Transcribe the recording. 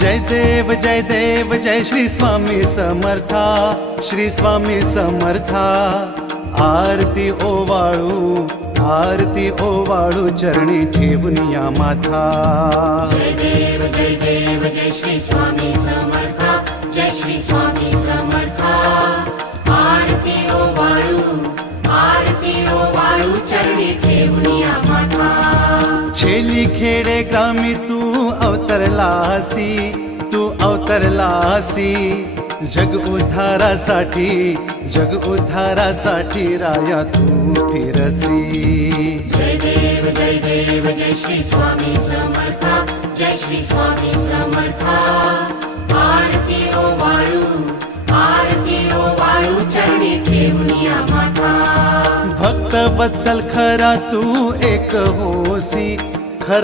जय देव जय श्री स्वामी समर्था, श्री स्वामी समर्था। आरती ओवाळू चरणी ठेवून या माथा। जय देव जय श्री स्वामी समर्था, जय श्री स्वामी समर्था। आरती ओवाळू चरणी ठेवून या माथा। छेली खेडे ग्रामी तू अवतरलासी, जग उद्धारासाठी राया तू फिरसी। जय देव जय श्री स्वामी समर्था, जय श्री स्वामी समर्था। आरती ओवाळू चरणी ठेवून या माथा। भक्त वत्सल खरा तू एक होसी,